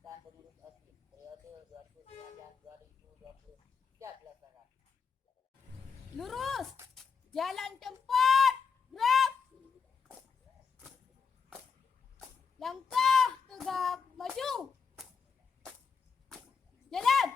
dan pengurus OSIS periode 2019-2020 siap dilaksanakan. Lurus, jalan tempat, gerak. Langkah tegak maju. Jalan.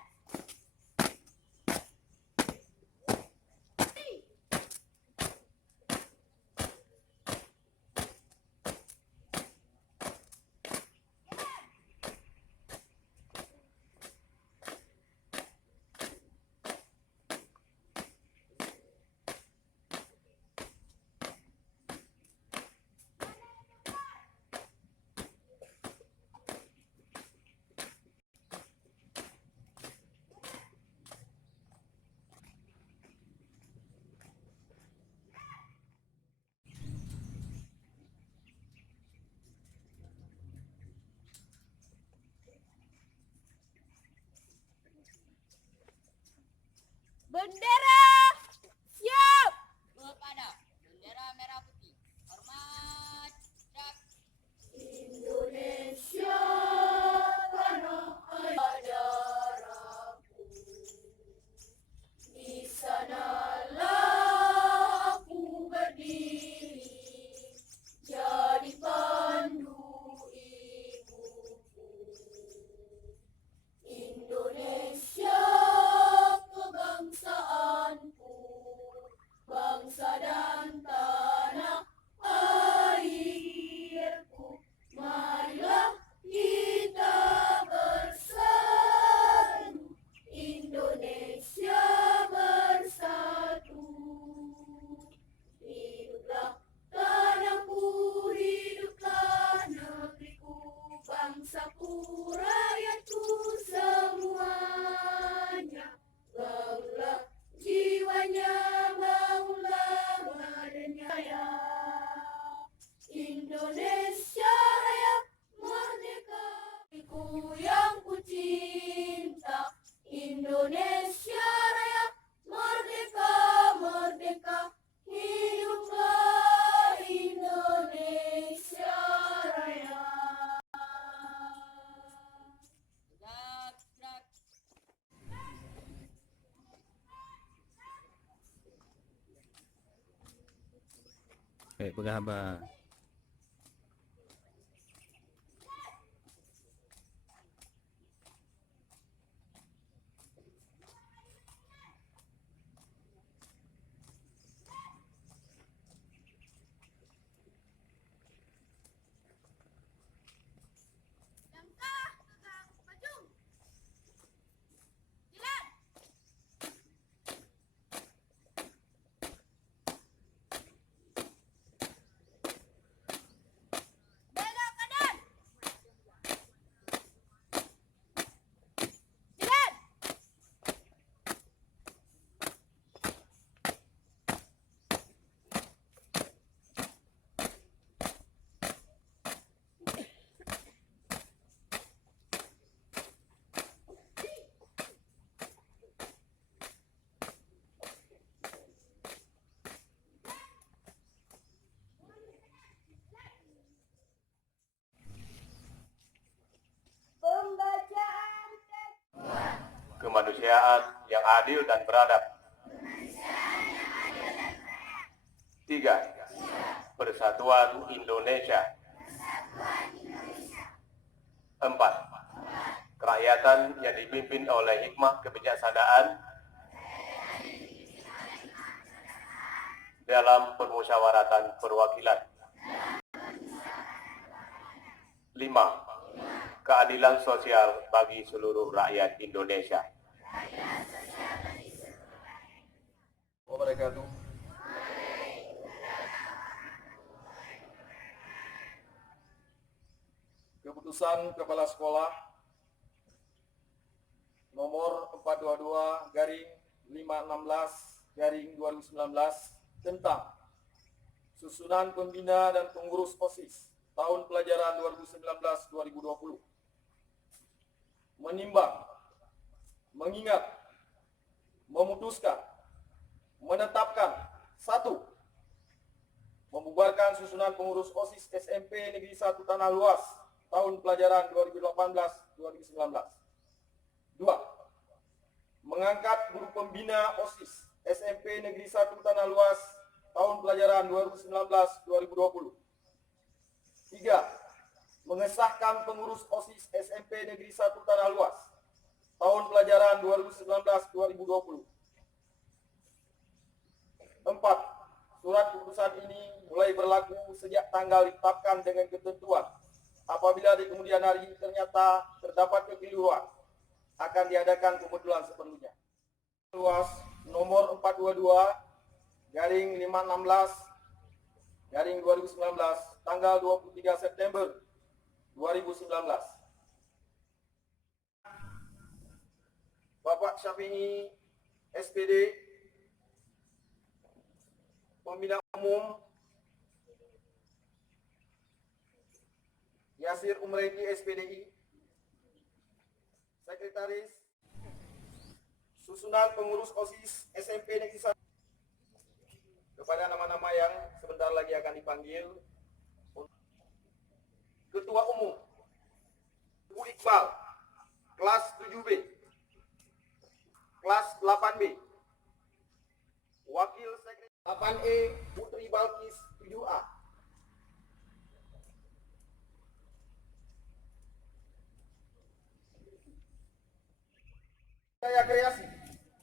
Bendera siap. Kepada bendera merah putih. Hormat. Siap. Indonesia tanah air darahku, di sanalah aku berdiri, jadi pandu ibuku. Indonesia kebangsaanku, bangsa dan tanah airku. Marilah kita bersatu, Indonesia bersatu. Hiduplah tanahku, hiduplah negeriku, bangsaku, rakyatku semuanya. Bangunlah jiwanya, bangunlah badannya. Indonesia Raya merdeka, negeriku yang ku cinta. Indonesia Raya merdeka, merdeka. Hiduplah Indonesia Raya. Tegak. Gerak. Pegang abang. Langkah tegak maju. Jalan. Belok kanan. Jalan. Pembacaan teks. Kemanusiaan yang adil dan beradab. 3. Persatuan Indonesia. 4. Kerakyatan yang dipimpin oleh hikmah kebijaksanaan dalam permusyawaratan perwakilan. 5. Keadilan sosial bagi seluruh rakyat Indonesia. Wabarakatuh. Keputusan Kepala Sekolah nomor 422/516/2019 tentang susunan pembina dan pengurus OSIS tahun pelajaran 2019-2020. Menimbang, mengingat, memutuskan, menetapkan 1. Membubarkan susunan pengurus OSIS SMP Negeri 1 Tanah Luas tahun pelajaran 2018-2019. 2. Mengangkat guru pembina OSIS SMP Negeri 1 Tanah Luas tahun pelajaran 2019-2020. 3. Mengesahkan pengurus OSIS SMP Negeri 1 Tanah Luas tahun pelajaran 2019-2020. 4. Surat keputusan ini mulai berlaku sejak tanggal ditetapkan dengan ketentuan. Apabila di kemudian hari ternyata terdapat kekeliruan, akan diadakan pembetulan seperlunya. Luas nomor 422/516/2019 tanggal 23 September 2019. Bapak Syafi'i SPD, Pembina Umum, Yasir Umredi SPDI, Sekretaris, susunan pengurus OSIS SMP Negeri 1. Kepada nama-nama yang sebentar lagi akan dipanggil. Ketua Umum, Bu Iqbal, kelas 7B, kelas 8B. Wakil Sekretaris 8E, Putri Balkis 7A. Saya Kreasi,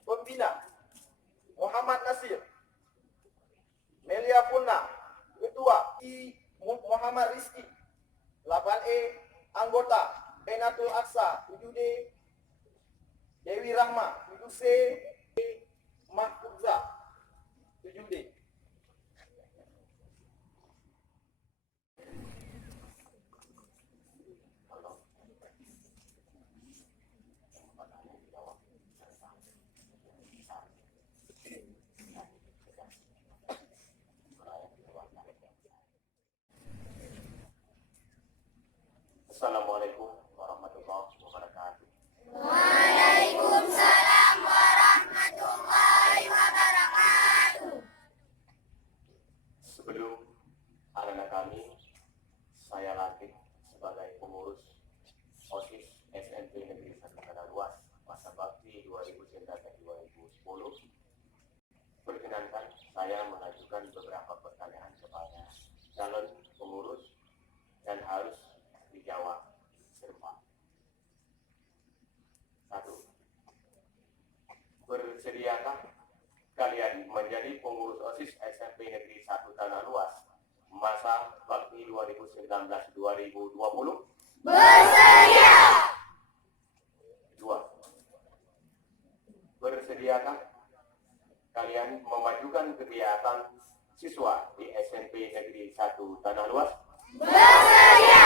Pembina, Muhammad Nasir, Melia Puna, Ketua I Muhammad Rizki, 8E, Anggota Benatul Aksa 7D, Dewi Rahma 7C, Mahfudza 7D. Assalamualaikum warahmatullahi wabarakatuh. Waalaikumsalam warahmatullahi wabarakatuh. Sebelum anak kami, saya latih sebagai pengurus OSIS SMP Negeri 1 Tanah Luas masa bakti 2009-2010. Perkenankan saya mengajukan beberapa pertanyaan kepada calon pengurus dan harus dijawab serempak. 1. Bersediakah kalian menjadi pengurus OSIS SMP Negeri 1 Tanah Luas masa bakti 2019-2020? Bersedia. 2. Bersediakah kalian memajukan kegiatan siswa di SMP Negeri 1 Tanah Luas? Bersedia.